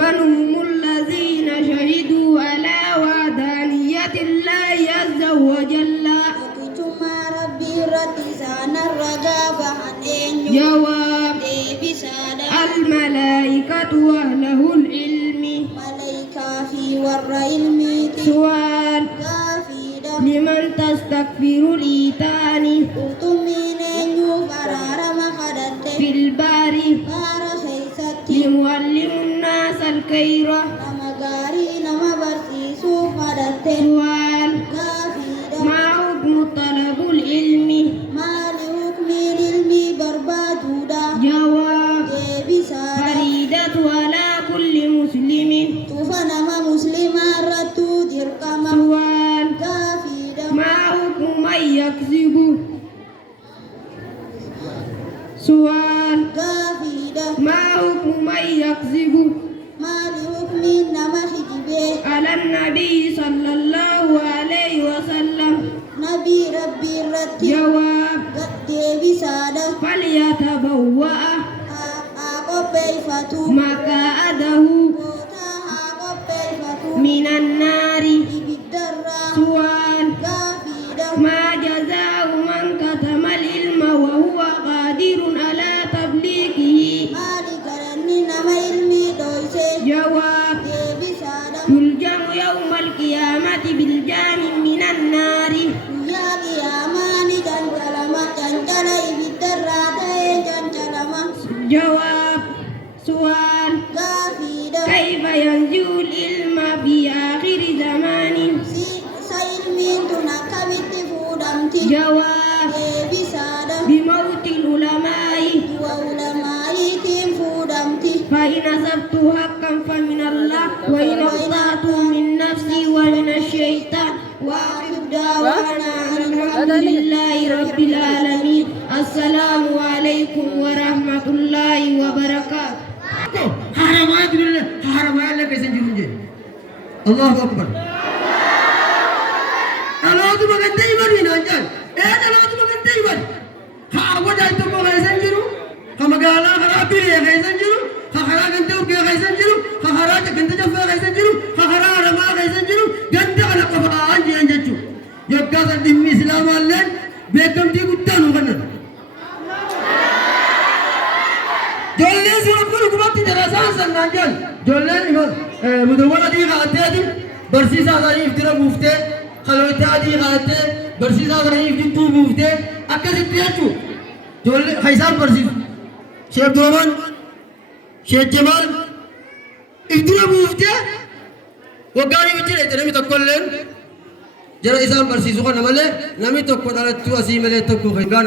من هم الذين شهدوا على وحدانية الله عز وجل؟ Cuma Rabbi Ratisana Ragaba Hanen جواب Debisada الملائكة وأهله العلم. Malaika fi warra ilmi سؤال Kafida لمن تستكبر الإيتان Utuminenyu Barara Makadatte في البار Bara Khaisati لمعلم الناس الخير. Nama gari nama barsisu Padatte سؤال Kafida ما حكم طلب العلم؟ Mali hukmi ilmi barbaduda جواب Debisada فريدة على كل مسلم. Tufa nama muslima ratu dirkama سؤال Kafida ما حكم من يكذب؟ سؤال Kafida ما حكم من يكذب Mali hukmi nama hijibe على النبي صلى الله عليه وسلم؟ Nabi Rabbi Rati جواب Debisada فليتبوأ Ako peifatu مقعده Kota ako peifatu من النار. Ibidara سؤال Kafida ما جزاء من كتم العلم وهو قادر على تبليغه؟ Mali garanni nama ilmi doise جواب Debisada يلجم يوم القيامة بالجام من النار. Ya qiyamani janjalama janjala ibidara dae janjalama جواب سؤال Kafida كيف ينزل العلم في آخر زمان؟ Sa ilmi tunakabiti fudamti جواب Debisada بموت العلماء. Dua ulama itim fudamti فإن أصبت حقا فمن الله وإن أخطأت من نفسي ومن الشيطان. وآخر دعوانا أن الحمد لله رب العالمين. السلام عليكم ورحمة الله وبركاته. حرمات لله حرمات لك سنجرنجي الله أكبر ألوذ بغن تيبر من أنجل إيه ألوذ بغن تيبر حاول أنتم بغن سنجروا خمقالا خرابي لي سنجروا خخرا كنتو كي سنجروا خخرا كنت جفا سنجروا خخرا رما سنجروا كنت على قفا أنجي أنجتشو يبقى صدم إسلام الله بكم تي قدانو غنن جولين سورة كبرت دراسان سنانجل جولين مدونة دي غاتي برسيسا ضعيف ترى مفتي خلوتا دي غاتي برسيسا ضعيف دي تو مفتي أكثر تيجو جولين خيسان برسيس شيخ دومان شيخ جمال إدرا مفتي وقاري بتشيل ترى تقولين جرا إسام برسيسو كنا ماله نامي تقول على تو أسيم ماله تقول خيران